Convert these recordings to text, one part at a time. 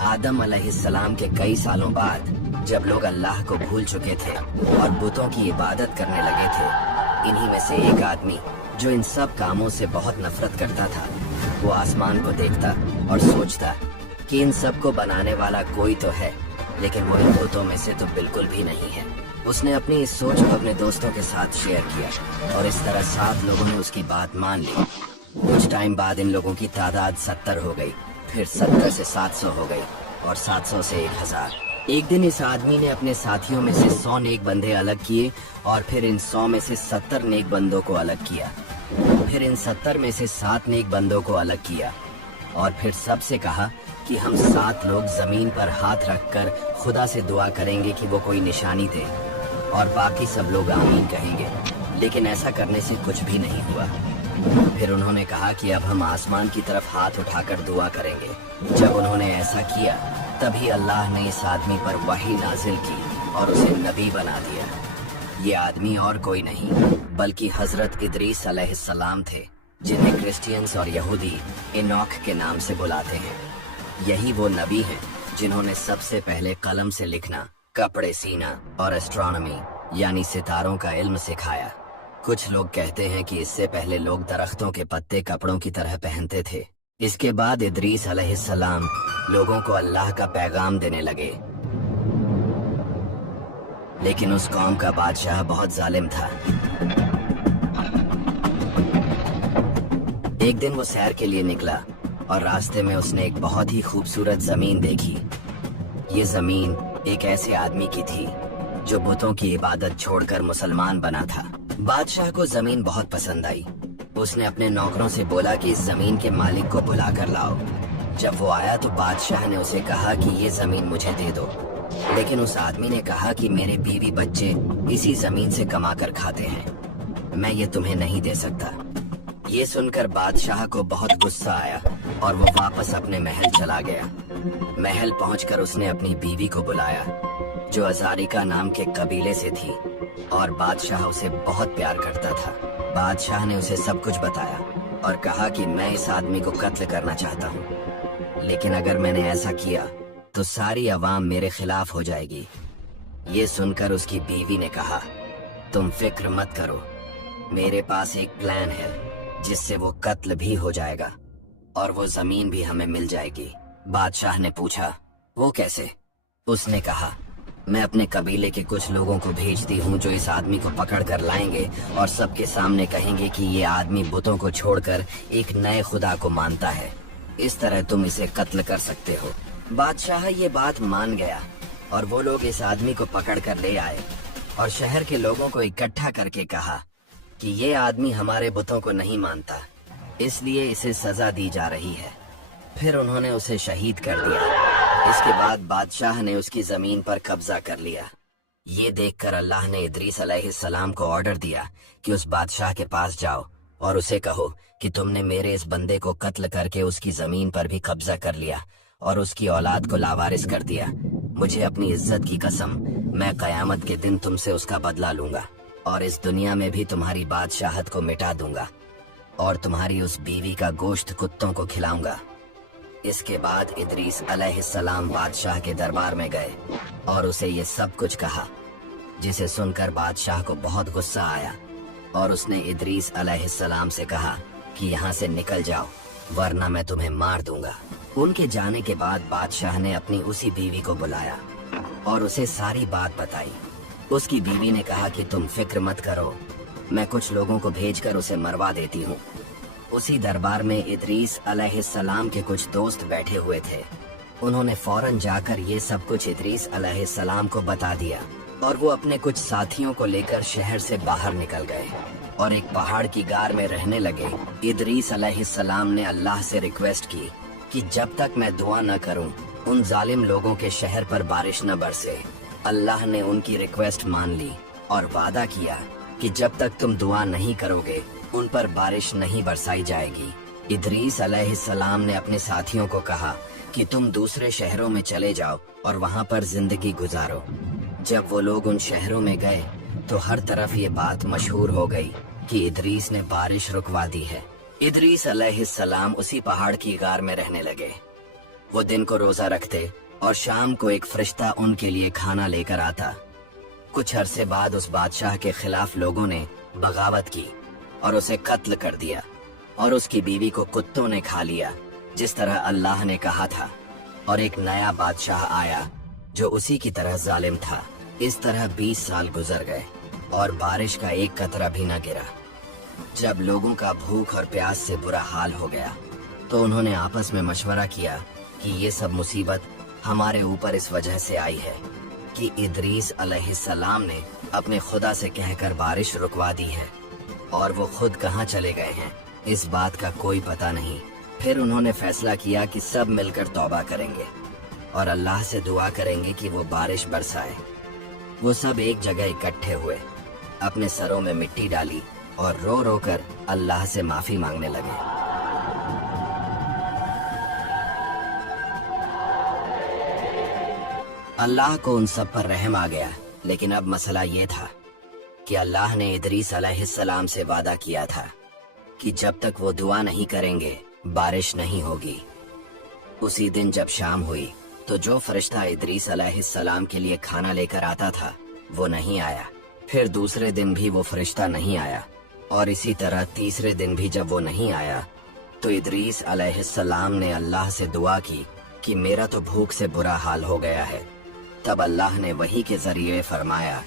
आदम अलैहिस्सलाम के कई सालों बाद जब लोग अल्लाह को भूल चुके थे और बुतों की इबादत करने लगे थे, इन्हीं में से एक आदमी जो इन सब कामों से बहुत नफरत करता था, वो आसमान को देखता और सोचता कि इन सब को बनाने वाला कोई तो है, लेकिन वो इन बुतों में से तो बिल्कुल भी नहीं है। उसने अपनी इस सोच को अपने दोस्तों के साथ शेयर किया और इस तरह 7 लोगों ने उसकी बात मान ली। कुछ टाइम बाद इन लोगों की तादाद 70 हो गई, फिर 70 से 700 हो गई और 700 से 1000। एक दिन इस आदमी ने अपने साथियों में से 100 नेक बंदे अलग किए और फिर इन 100 में से 70 नेक बंदों को अलग किया। फिर इन 70 में से 7 नेक बंदों को अलग किया और फिर सबसे कहा कि हम 7 लोग जमीन पर हाथ रखकर खुदा से दुआ करेंगे कि वो कोई निशानी दे, और बाकी सब लोग आमीन कहेंगे। लेकिन ऐसा करने से कुछ भी नहीं हुआ। फिर उन्होंने कहा कि अब हम आसमान की तरफ हाथ उठाकर दुआ करेंगे। जब उन्होंने ऐसा किया तभी अल्लाह ने इस आदमी पर वही नाजिल की और उसे नबी बना दिया। ये आदमी और कोई नहीं बल्कि हजरत इदरीस अलैहिस्सलाम थे, जिन्हें क्रिश्चियंस और यहूदी इनॉक के नाम से बुलाते हैं। यही वो नबी हैं जिन्होंने सबसे पहले कलम से लिखना, कपड़े सीना और एस्ट्रोनॉमी यानी सितारों का इल्म सिखाया। कुछ लोग कहते हैं कि इससे पहले लोग दरख्तों के पत्ते कपड़ों की तरह पहनते थे। इसके बाद इदरीस अलैहिस्सलाम लोगों को अल्लाह का पैगाम देने लगे, लेकिन उस कौम का बादशाह बहुत जालिम था। एक दिन वो सैर के लिए निकला और रास्ते में उसने एक बहुत ही खूबसूरत जमीन देखी। ये जमीन एक ऐसे आदमी की थी जो बुतों की इबादत छोड़कर मुसलमान बना था। बादशाह को जमीन बहुत पसंद आई। उसने अपने नौकरों से बोला कि इस जमीन के मालिक को बुला कर लाओ। जब वो आया तो बादशाह ने उसे कहा कि ये जमीन मुझे दे दो, लेकिन उस आदमी ने कहा कि मेरे बीवी बच्चे इसी जमीन से कमा कर खाते हैं, मैं ये तुम्हें नहीं दे सकता। ये सुनकर बादशाह को बहुत गुस्सा आया और वो वापस अपने महल चला गया। महल पहुंचकर उसने अपनी बीवी को बुलाया, जो अजारिका नाम के कबीले से थी, और बादशाह उसे बहुत प्यार करता था। बादशाह ने उसे सब कुछ बताया और कहा कि मैं इस आदमी को कत्ल करना चाहता हूँ, लेकिन अगर मैंने ऐसा किया तो सारी अवाम मेरे खिलाफ हो जाएगी। ये सुनकर उसकी बीवी ने कहा, तुम फिक्र मत करो, मेरे पास एक प्लान है जिससे वो कत्ल भी हो जाएगा और वो जमीन भी हमें मिल जाएगी। बादशाह ने पूछा, वो कैसे? उसने कहा, मैं अपने कबीले के कुछ लोगों को भेजती हूँ जो इस आदमी को पकड़ कर लाएंगे और सबके सामने कहेंगे कि ये आदमी बुतों को छोड़कर एक नए खुदा को मानता है। इस तरह तुम इसे कत्ल कर सकते हो। बादशाह ये बात मान गया और वो लोग इस आदमी को पकड़ कर ले आए और शहर के लोगों को इकट्ठा करके कहा कि ये आदमी हमारे बुतों को नहीं मानता, इसलिए इसे सजा दी जा रही है। फिर उन्होंने उसे शहीद कर दिया। इसके बाद बादशाह ने उसकी जमीन पर कब्जा कर लिया। ये देखकर अल्लाह ने इदरीस अलैहिस्सलाम को ऑर्डर दिया कि उस बादशाह के पास जाओ और उसे कहो कि तुमने मेरे इस बंदे को कत्ल करके उसकी जमीन पर भी कब्जा कर लिया और उसकी औलाद को लावारिस कर दिया। मुझे अपनी इज्जत की कसम, मैं कयामत के दिन तुमसे उसका बदला लूंगा और इस दुनिया में भी तुम्हारी बादशाहत को मिटा दूंगा और तुम्हारी उस बीवी का गोश्त कुत्तों को खिलाऊंगा। इसके बाद इदरीस अलैहिस्सलाम बादशाह के दरबार में गए और उसे ये सब कुछ कहा, जिसे सुनकर बादशाह को बहुत गुस्सा आया और उसने इदरीस अलैहिस्सलाम से कहा कि यहाँ से निकल जाओ, वरना मैं तुम्हें मार दूंगा। उनके जाने के बाद बादशाह ने अपनी उसी बीवी को बुलाया और उसे सारी बात बताई। उसकी बीवी ने कहा कि तुम फिक्र मत करो, मैं कुछ लोगों को भेजकर उसे मरवा देती हूँ। उसी दरबार में इदरीस अलैहिस्सलाम के कुछ दोस्त बैठे हुए थे। उन्होंने फौरन जाकर ये सब कुछ इदरीस अलैहिस्सलाम को बता दिया और वो अपने कुछ साथियों को लेकर शहर से बाहर निकल गए और एक पहाड़ की गार में रहने लगे। इदरीस अलैहिस्सलाम ने अल्लाह से रिक्वेस्ट की कि जब तक मैं दुआ न करूं, उन जालिम लोगों के शहर पर बारिश न बरसे। अल्लाह ने उनकी रिक्वेस्ट मान ली और वादा किया कि जब तक तुम दुआ नहीं करोगे उन पर बारिश नहीं बरसाई जाएगी। इदरीस अलैहिस्सलाम ने अपने साथियों को कहा कि तुम दूसरे शहरों में चले जाओ और वहां पर जिंदगी गुजारो। जब वो लोग उन शहरों में गए तो हर तरफ ये बात मशहूर हो गई कि इदरीस ने बारिश रुकवा दी है। इदरीस अलैहिस्सलाम उसी पहाड़ की गार में रहने लगे। वो दिन को रोजा रखते और शाम को एक फरिश्ता उनके लिए खाना लेकर आता। कुछ अरसे बाद उस बादशाह के खिलाफ लोगों ने बगावत की और उसे कत्ल कर दिया और उसकी बीवी को कुत्तों ने खा लिया, जिस तरह अल्लाह ने कहा था। और एक नया बादशाह आया जो उसी की तरह जालिम था। इस तरह 20 साल गुजर गए और बारिश का एक कतरा भी न गिरा। जब लोगों का भूख और प्यास से बुरा हाल हो गया तो उन्होंने आपस में मशवरा किया कि ये सब मुसीबत हमारे ऊपर इस वजह से आई है कि इदरीस अलैहिस्सलाम ने अपने खुदा से कहकर बारिश रुकवा दी है और वो खुद कहाँ चले गए हैं, इस बात का कोई पता नहीं। फिर उन्होंने फैसला किया कि सब मिलकर तौबा करेंगे और अल्लाह से दुआ करेंगे कि वो बारिश बरसाए। वो सब एक जगह इकट्ठे हुए, अपने सरों में मिट्टी डाली और रो रो कर अल्लाह से माफी मांगने लगे। अल्लाह को उन सब पर रहम आ गया, लेकिन अब मसला ये था कि अल्लाह ने इदरीस अलैहिस्सलाम से वादा किया था कि जब तक वो दुआ नहीं करेंगे बारिश नहीं होगी। उसी दिन जब शाम हुई तो जो फरिश्ता इदरीस अलैहिस्सलाम के लिए खाना लेकर आता था वो नहीं आया। फिर दूसरे दिन भी वो फरिश्ता नहीं आया और इसी तरह तीसरे दिन भी जब वो नहीं आया तो इदरीस अलैहिस्सलाम ने अल्लाह से दुआ की कि मेरा तो भूख से बुरा हाल हो गया है। तब अल्लाह ने वही के जरिए फरमाया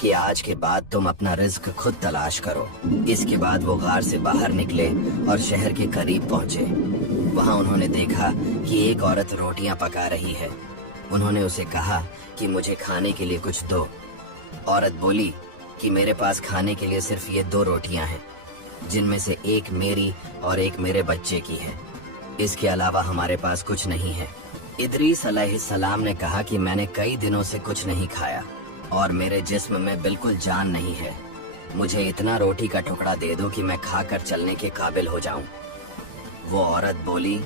कि आज के बाद तुम अपना रिज्क खुद तलाश करो। इसके बाद वो गार से बाहर निकले और शहर के करीब पहुँचे। वहाँ उन्होंने देखा कि एक औरत रोटियां पका रही है। उन्होंने उसे कहा कि मुझे खाने के लिए कुछ दो। औरत बोली कि मेरे पास खाने के लिए सिर्फ ये 2 रोटियां हैं, जिनमें से एक मेरी और एक मेरे बच्चे की है। इसके अलावा हमारे पास कुछ नहीं है। इदरीस अलैहिस्सलाम ने कहा कि मैंने कई दिनों से कुछ नहीं खाया और मेरे जिस्म में बिल्कुल जान नहीं है। मुझे इतना रोटी का टुकड़ा दे दो कि मैं खाकर चलने के काबिल हो जाऊं। वो औरत बोली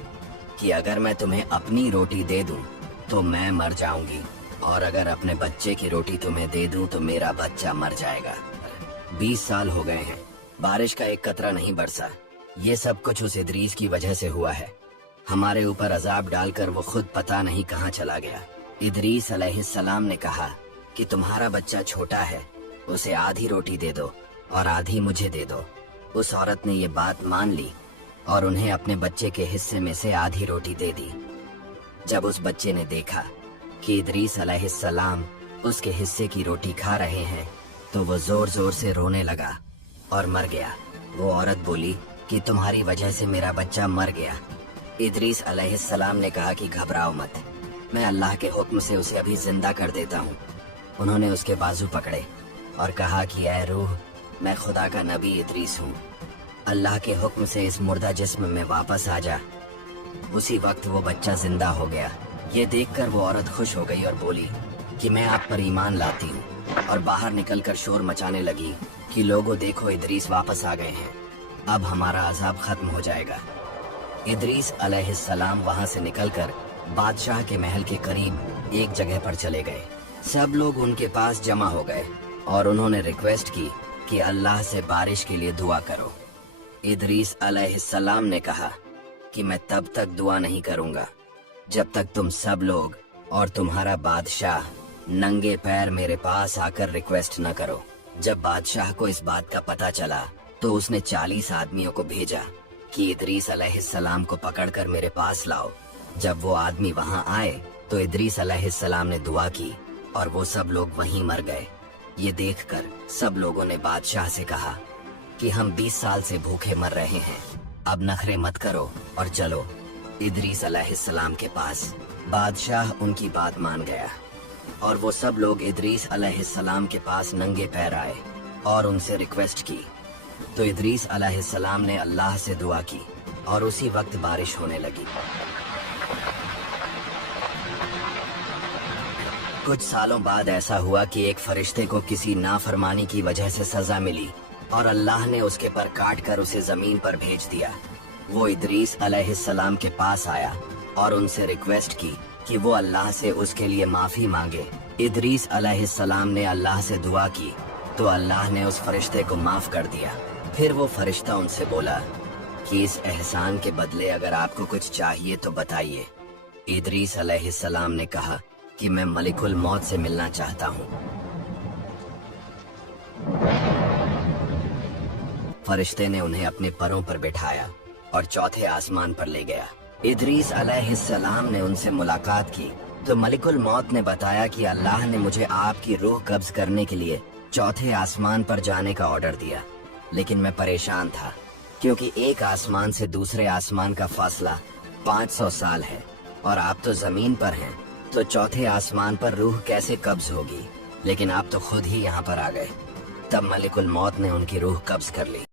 कि अगर मैं तुम्हें अपनी रोटी दे दूं तो मैं मर जाऊंगी, और अगर अपने बच्चे की रोटी तुम्हें दे दूं तो मेरा बच्चा मर जाएगा। 20 साल हो गए हैं, बारिश का एक कतरा नहीं बरसा। ये सब कुछ उस इदरीस की वजह से हुआ है। हमारे ऊपर अजाब डालकर वो खुद पता नहीं कहाँ चला गया। इदरीस अलैहिस्सलाम ने कहा कि तुम्हारा बच्चा छोटा है, उसे आधी रोटी दे दो और आधी मुझे दे दो। उस औरत ने ये बात मान ली और उन्हें अपने बच्चे के हिस्से में से आधी रोटी दे दी। जब उस बच्चे ने देखा कि इदरीस अलैहिस्सलाम उसके हिस्से की रोटी खा रहे हैं तो वो जोर जोर से रोने लगा और मर गया। वो औरत बोली कि तुम्हारी वजह से मेरा बच्चा मर गया। इदरीस अलैहिस्सलाम ने कहा कि घबराओ मत, मैं अल्लाह के हुक्म से उसे अभी जिंदा कर देता हूँ। उन्होंने उसके बाजू पकड़े और कहा कि ऐ रूह, मैं खुदा का नबी इदरीस हूँ, अल्लाह के हुक्म से इस मुर्दा जिस्म में वापस आ जा। उसी वक्त वो बच्चा जिंदा हो गया। ये देखकर वो औरत खुश हो गई और बोली कि मैं आप पर ईमान लाती हूँ, और बाहर निकलकर शोर मचाने लगी कि लोगों देखो, इदरीस वापस आ गए हैं, अब हमारा अजाब खत्म हो जाएगा। इदरीस अलैहिस्सलाम वहाँ से निकलकर बादशाह के महल के करीब एक जगह पर चले गए। सब लोग उनके पास जमा हो गए और उन्होंने रिक्वेस्ट की कि अल्लाह से बारिश के लिए दुआ करो। इदरीस अलैहिस्सलाम ने कहा कि मैं तब तक दुआ नहीं करूंगा जब तक तुम सब लोग और तुम्हारा बादशाह नंगे पैर मेरे पास आकर रिक्वेस्ट न करो। जब बादशाह को इस बात का पता चला तो उसने 40 आदमियों को भेजा कि इदरीस अलैहिस्सलाम को पकड़कर मेरे पास लाओ। जब वो आदमी वहां आए तो इदरीस अलैहिस्सलाम ने दुआ की और वो सब लोग वहीं मर गए। ये देखकर सब लोगों ने बादशाह से कहा कि हम 20 साल से भूखे मर रहे हैं, अब नखरे मत करो और चलो इदरीस अलैहिस्सलाम के पास। बादशाह उनकी बात मान गया और वो सब लोग इदरीस अलैहिस्सलाम के पास नंगे पैर आए और उनसे रिक्वेस्ट की। तो इदरीस अलैहिस्सलाम ने अल्लाह से दुआ की और उसी वक्त बारिश होने लगी। कुछ सालों बाद ऐसा हुआ कि एक फरिश्ते को किसी नाफरमानी की वजह से सजा मिली और अल्लाह ने उसके पर काट कर उसे जमीन पर भेज दिया। वो इदरीस अलैहिस्सलाम के पास आया और उनसे रिक्वेस्ट की कि वो अल्लाह से उसके लिए माफी मांगे। इदरीस अलैहिस्सलाम ने अल्लाह से दुआ की तो अल्लाह ने उस फरिश्ते को माफ कर दिया। फिर वो फरिश्ता उनसे बोला कि इस एहसान के बदले अगर आपको कुछ चाहिए तो बताइए। इदरीस अलैहिस्सलाम ने कहा कि मैं मलिकुल मौत से मिलना चाहता हूँ। फरिश्ते ने उन्हें अपने परों पर बिठाया और चौथे आसमान पर ले गया। इदरीस अलैहिस्सलाम ने उनसे मुलाकात की तो मलिकुल मौत ने बताया कि अल्लाह ने मुझे आपकी रूह कब्ज करने के लिए चौथे आसमान पर जाने का ऑर्डर दिया, लेकिन मैं परेशान था क्योंकि एक आसमान से दूसरे आसमान का फासला 500 साल है और आप तो जमीन पर हैं, तो चौथे आसमान पर रूह कैसे कब्ज होगी। लेकिन आप तो खुद ही यहाँ पर आ गए। तब मलिकुल मौत ने उनकी रूह कब्ज कर ली।